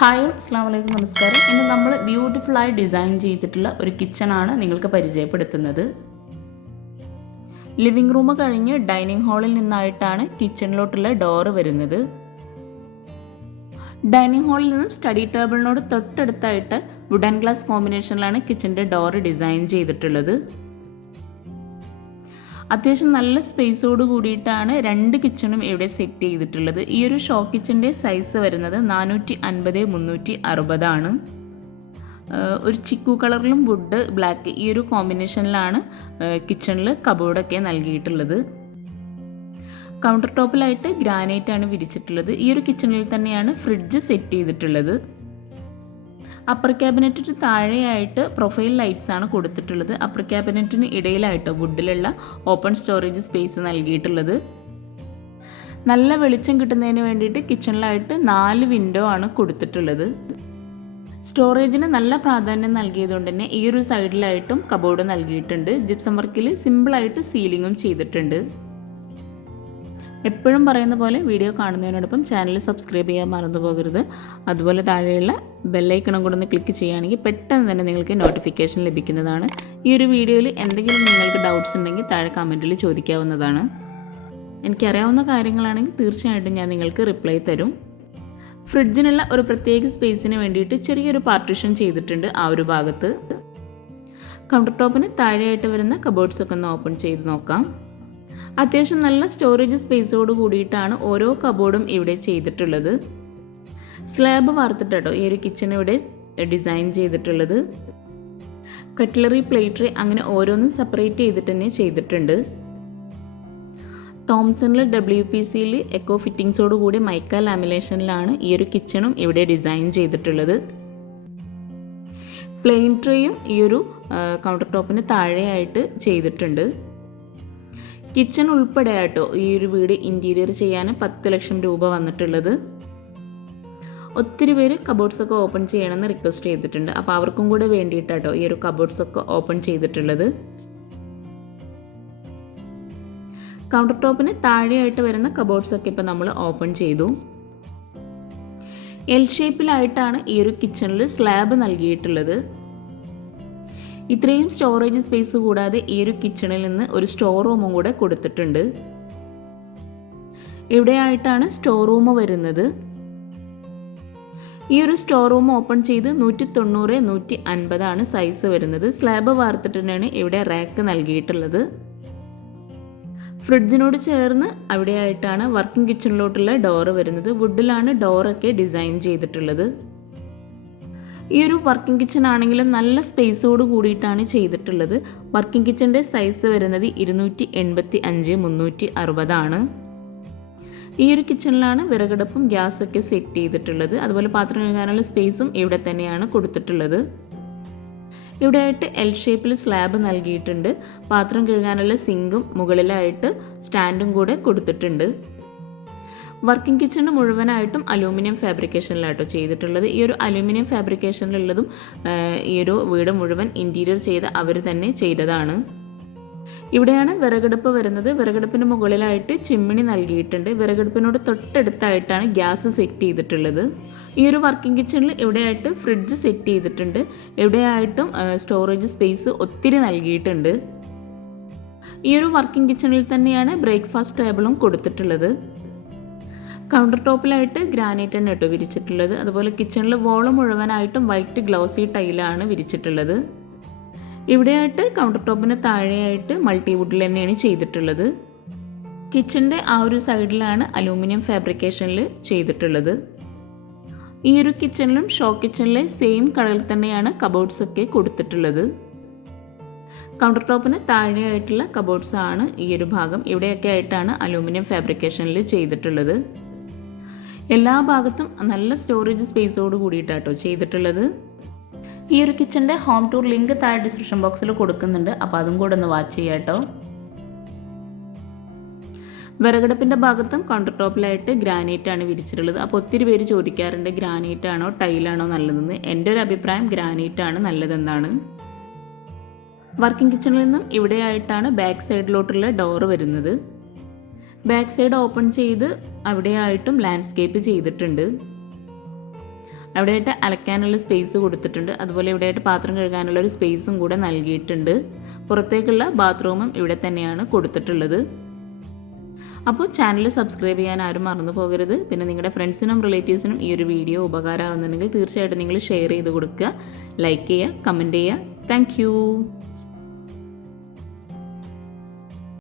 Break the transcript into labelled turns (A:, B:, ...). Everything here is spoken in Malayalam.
A: ഹായ് അസ്സാം വലൈക്കും നമസ്കാരം. ഇന്ന് നമ്മൾ ബ്യൂട്ടിഫുള്ളായി ഡിസൈൻ ചെയ്തിട്ടുള്ള ഒരു കിച്ചണാണ് നിങ്ങൾക്ക് പരിചയപ്പെടുത്തുന്നത്. ലിവിംഗ് റൂം കഴിഞ്ഞ് ഡൈനിങ് ഹാളിൽ നിന്നായിട്ടാണ് കിച്ചണിലോട്ടുള്ള ഡോറ് വരുന്നത്. ഡൈനിങ് ഹാളിൽ നിന്നും സ്റ്റഡി ടേബിളിനോട് തൊട്ടടുത്തായിട്ട് വുഡൻ ഗ്ലാസ് കോമ്പിനേഷനിലാണ് കിച്ചന്റെ ഡോറ് ഡിസൈൻ ചെയ്തിട്ടുള്ളത്. അത്യാവശ്യം നല്ല സ്പേസോട് കൂടിയിട്ടാണ് രണ്ട് കിച്ചണും ഇവിടെ സെറ്റ് ചെയ്തിട്ടുള്ളത്. ഈ ഒരു ഷോ കിച്ചന്റെ സൈസ് വരുന്നത് നാനൂറ്റി അൻപത് മുന്നൂറ്റി അറുപതാണ് ഒരു ചിക്കു കളറിലും വുഡ് ബ്ലാക്ക് ഈ ഒരു കോമ്പിനേഷനിലാണ് കിച്ചണിൽ കബോർഡൊക്കെ നൽകിയിട്ടുള്ളത്. കൗണ്ടർ ടോപ്പിലായിട്ട് ഗ്രാനൈറ്റ് ആണ് വിരിച്ചിട്ടുള്ളത്. ഈ ഒരു കിച്ചണിൽ തന്നെയാണ് ഫ്രിഡ്ജ് സെറ്റ് ചെയ്തിട്ടുള്ളത്. അപ്പർ ക്യാബിനറ്റിന് താഴെയായിട്ട് പ്രൊഫൈൽ ലൈറ്റ്സ് ആണ് കൊടുത്തിട്ടുള്ളത്. അപ്പർ ക്യാബിനറ്റിന് ഇടയിലായിട്ട് വുഡിലുള്ള ഓപ്പൺ സ്റ്റോറേജ് സ്പേസ് നൽകിയിട്ടുള്ളത്. നല്ല വെളിച്ചം കിട്ടുന്നതിന് വേണ്ടിയിട്ട് കിച്ചണിലായിട്ട് നാല് വിൻഡോ ആണ് കൊടുത്തിട്ടുള്ളത്. സ്റ്റോറേജിന് നല്ല പ്രാധാന്യം നൽകിയതുകൊണ്ട് തന്നെ ഈ ഒരു സൈഡിലായിട്ടും കബോർഡ് നൽകിയിട്ടുണ്ട്. ജിപ്സം വർക്കിൽ സിമ്പിളായിട്ട് സീലിങ്ങും ചെയ്തിട്ടുണ്ട്. എപ്പോഴും പറയുന്ന പോലെ വീഡിയോ കാണുന്നതിനോടൊപ്പം ചാനൽ സബ്സ്ക്രൈബ് ചെയ്യാൻ മറന്നു പോകരുത്. അതുപോലെ താഴെയുള്ള ബെല്ലൈക്കണം കൂടെ ഒന്ന് ക്ലിക്ക് ചെയ്യുകയാണെങ്കിൽ പെട്ടെന്ന് തന്നെ നിങ്ങൾക്ക് നോട്ടിഫിക്കേഷൻ ലഭിക്കുന്നതാണ്. ഈ ഒരു വീഡിയോയിൽ എന്തെങ്കിലും നിങ്ങൾക്ക് ഡൗട്ട്സ് ഉണ്ടെങ്കിൽ താഴെ കമന്റിൽ ചോദിക്കാവുന്നതാണ്. എനിക്കറിയാവുന്ന കാര്യങ്ങളാണെങ്കിൽ തീർച്ചയായിട്ടും ഞാൻ നിങ്ങൾക്ക് റിപ്ലൈ തരും. ഫ്രിഡ്ജിനുള്ള ഒരു പ്രത്യേക സ്പേസിന് വേണ്ടിയിട്ട് ചെറിയൊരു പാർട്ടിഷൻ ചെയ്തിട്ടുണ്ട് ആ ഒരു ഭാഗത്ത്. കൗണ്ടർ ടോപ്പിന് താഴെയായിട്ട് വരുന്ന കബോർഡ്സൊക്കെ ഒന്ന് ഓപ്പൺ ചെയ്ത് നോക്കാം. അത്യാവശ്യം നല്ല സ്റ്റോറേജ് സ്പേസോട് കൂടിയിട്ടാണ് ഓരോ കബോർഡും ഇവിടെ ചെയ്തിട്ടുള്ളത്. സ്ലാബ് വാർത്തിട്ടോ ഈ ഒരു കിച്ചൺ ഇവിടെ ഡിസൈൻ ചെയ്തിട്ടുള്ളത്. കട്ട്ലറി പ്ലേറ്ററി അങ്ങനെ ഓരോന്നും സെപ്പറേറ്റ് ചെയ്തിട്ട് തന്നെ ചെയ്തിട്ടുണ്ട്. തോംസണിൽ ഡബ്ല്യു പി സിയിൽ എക്കോ ഫിറ്റിങ്സോട് കൂടി മൈക്ക ലാമിനേഷനിലാണ് ഈ ഒരു കിച്ചണും ഇവിടെ ഡിസൈൻ ചെയ്തിട്ടുള്ളത്. പ്ലെയിൻ ട്രേയും ഈ ഒരു കൗണ്ടർ ടോപ്പിന് താഴെയായിട്ട് ചെയ്തിട്ടുണ്ട്. കിച്ചൺ ഉൾപ്പെടെ ആട്ടോ ഈ ഒരു വീട് ഇന്റീരിയർ ചെയ്യാൻ പത്ത് ലക്ഷം രൂപ വന്നിട്ടുള്ളത്. ഒത്തിരി പേര് കബോർഡ്സ് ഒക്കെ ഓപ്പൺ ചെയ്യണമെന്ന് റിക്വസ്റ്റ് ചെയ്തിട്ടുണ്ട്. അപ്പോൾ അവർക്കും കൂടെ വേണ്ടിയിട്ടാട്ടോ ഈ ഒരു കബോർഡ്സ് ഒക്കെ ഓപ്പൺ ചെയ്തിട്ടുള്ളത്. കൗണ്ടർ ടോപ്പിന് താഴെയായിട്ട് വരുന്ന കബോർഡ്സ് ഒക്കെ ഇപ്പോൾ നമ്മൾ ഓപ്പൺ ചെയ്തു. എൽ ഷേപ്പിലായിട്ടാണ് ഈ ഒരു കിച്ചണിൽ സ്ലാബ് നൽകിയിട്ടുള്ളത്. ഇത്രയും സ്റ്റോറേജ് സ്പേസ് കൂടാതെ ഈ ഒരു കിച്ചണിൽ നിന്ന് ഒരു സ്റ്റോർ റൂമും കൂടെ കൊടുത്തിട്ടുണ്ട്. ഇവിടെയായിട്ടാണ് സ്റ്റോർ റൂം വരുന്നത്? ഈ ഒരു സ്റ്റോർ റൂം ഓപ്പൺ ചെയ്ത് നൂറ്റി തൊണ്ണൂറ് നൂറ്റി അൻപതാണ് സൈസ് വരുന്നത്. സ്ലാബ് വാർത്തിട്ടാണ് ഇവിടെ റാക്ക് നൽകിയിട്ടുള്ളത്. ഫ്രിഡ്ജിനോട് ചേർന്ന് അവിടെയായിട്ടാണ് വർക്കിംഗ് കിച്ചണിലോട്ടുള്ള ഡോറ് വരുന്നത്. വുഡിലാണ് ഡോറൊക്കെ ഡിസൈൻ ചെയ്തിട്ടുള്ളത്. ഈ ഒരു വർക്കിംഗ് കിച്ചൺ ആണെങ്കിലും നല്ല സ്പേസോട് കൂടിയിട്ടാണ് ചെയ്തിട്ടുള്ളത്. വർക്കിംഗ് കിച്ചന്റെ സൈസ് വരുന്നത് ഇരുന്നൂറ്റി എൺപത്തി അഞ്ച് മുന്നൂറ്റി അറുപതാണ് ഈ ഒരു കിച്ചണിലാണ് വിറകടുപ്പും ഗ്യാസൊക്കെ സെറ്റ് ചെയ്തിട്ടുള്ളത്. അതുപോലെ പാത്രം കഴുകാനുള്ള സ്പേസും ഇവിടെ തന്നെയാണ് കൊടുത്തിട്ടുള്ളത്. ഇവിടെയായിട്ട് എൽ ഷേപ്പിൽ സ്ലാബ് നൽകിയിട്ടുണ്ട്. പാത്രം കഴുകാനുള്ള സിങ്കും മുകളിലായിട്ട് സ്റ്റാൻഡും കൂടെ കൊടുത്തിട്ടുണ്ട്. വർക്കിംഗ് കിച്ചണ് മുഴുവനായിട്ടും അലൂമിനിയം ഫാബ്രിക്കേഷനിലാട്ടോ ചെയ്തിട്ടുള്ളത്. ഈ ഒരു അലൂമിനിയം ഫാബ്രിക്കേഷനിലുള്ളതും ഈ ഒരു വീട് മുഴുവൻ ഇന്റീരിയർ ചെയ്ത് അവർ തന്നെ ചെയ്തതാണ്. ഇവിടെയാണ് വിറകടുപ്പ് വരുന്നത്. വിറകടുപ്പിന് മുകളിലായിട്ട് ചിമ്മിണി നൽകിയിട്ടുണ്ട്. വിറകടുപ്പിനോട് തൊട്ടടുത്തായിട്ടാണ് ഗ്യാസ് സെറ്റ് ചെയ്തിട്ടുള്ളത്. ഈ ഒരു വർക്കിംഗ് കിച്ചണിൽ ഇവിടെയായിട്ട് ഫ്രിഡ്ജ് സെറ്റ് ചെയ്തിട്ടുണ്ട്. ഇവിടെയായിട്ടും സ്റ്റോറേജ് സ്പേസ് ഒത്തിരി നൽകിയിട്ടുണ്ട്. ഈ ഒരു വർക്കിംഗ് കിച്ചണിൽ തന്നെയാണ് ബ്രേക്ക്ഫാസ്റ്റ് ടേബിളും കൊടുത്തിട്ടുള്ളത്. കൗണ്ടർ ടോപ്പിലായിട്ട് ഗ്രാനൈറ്റ് ആണ് കേട്ടോ വിരിച്ചിട്ടുള്ളത്. അതുപോലെ കിച്ചണിൽ വോൾ മുഴുവനായിട്ടും വൈറ്റ് ഗ്ലൗസി ടൈലാണ് വിരിച്ചിട്ടുള്ളത്. ഇവിടെയായിട്ട് കൗണ്ടർ ടോപ്പിന് താഴെയായിട്ട് മൾട്ടി വുഡിൽ തന്നെയാണ് ചെയ്തിട്ടുള്ളത്. കിച്ചണിന്റെ ആ ഒരു സൈഡിലാണ് അലൂമിനിയം ഫാബ്രിക്കേഷനിൽ ചെയ്തിട്ടുള്ളത്. ഈ ഒരു കിച്ചണിലും ഷോ കിച്ചണിലെ സെയിം കളറിൽ തന്നെയാണ് കബോർഡ്സ് ഒക്കെ കൊടുത്തിട്ടുള്ളത്. കൗണ്ടർ ടോപ്പിന് താഴെയായിട്ടുള്ള കബോർഡ്സ് ആണ് ഈ ഒരു ഭാഗം. ഇവിടെയൊക്കെ ആയിട്ടാണ് അലൂമിനിയം ഫാബ്രിക്കേഷനിൽ ചെയ്തിട്ടുള്ളത്. എല്ലാ ഭാഗത്തും നല്ല സ്റ്റോറേജ് സ്പേസോട് കൂടിയിട്ടാട്ടോ ചെയ്തിട്ടുള്ളത്. ഈ ഒരു കിച്ചന്റെ ഹോം ടൂർ ലിങ്ക് താഴെ ഡിസ്ക്രിപ്ഷൻ ബോക്സിൽ കൊടുക്കുന്നുണ്ട്. അപ്പോൾ അതും കൂടെ ഒന്ന് വാച്ച് ചെയ്യാട്ടോ. വിറകടുപ്പിന്റെ ഭാഗത്തും കൗണ്ടർ ടോപ്പിലായിട്ട് ഗ്രാനൈറ്റ് ആണ് വിരിച്ചിട്ടുള്ളത്. അപ്പോൾ ഒത്തിരി പേര് ചോദിക്കാറുണ്ട് ഗ്രാനൈറ്റ് ആണോ ടൈലാണോ നല്ലതെന്ന്? എന്റെ ഒരു അഭിപ്രായം ഗ്രാനൈറ്റ് ആണ് നല്ലതെന്നാണ്. വർക്കിംഗ് കിച്ചണിൽ നിന്നും ഇവിടെയായിട്ടാണ് ബാക്ക് സൈഡിലോട്ടുള്ള ഡോറ് വരുന്നത്. ബാക്ക് സൈഡ് ഓപ്പൺ ചെയ്ത് അവിടെയായിട്ടും ലാൻഡ്സ്കേപ്പ് ചെയ്തിട്ടുണ്ട്. അവിടെയായിട്ട് അലക്കാനുള്ള സ്പേസ് കൊടുത്തിട്ടുണ്ട്. അതുപോലെ ഇവിടെയായിട്ട് പാത്രം കഴുകാനുള്ള ഒരു സ്പേസും കൂടെ നൽകിയിട്ടുണ്ട്. പുറത്തേക്കുള്ള ബാത്റൂമും ഇവിടെ തന്നെയാണ് കൊടുത്തിട്ടുള്ളത്. അപ്പോൾ ചാനൽ സബ്സ്ക്രൈബ് ചെയ്യാൻ ആരും മറന്നു പോകരുത്. പിന്നെ നിങ്ങളുടെ ഫ്രണ്ട്സിനും റിലേറ്റീവ്സിനും ഈ ഒരു വീഡിയോ ഉപകാരമാകുന്നുണ്ടെങ്കിൽ തീർച്ചയായിട്ടും നിങ്ങൾ ഷെയർ ചെയ്ത് കൊടുക്കുക. ലൈക്ക് ചെയ്യുക കമന്റ് ചെയ്യുക. താങ്ക്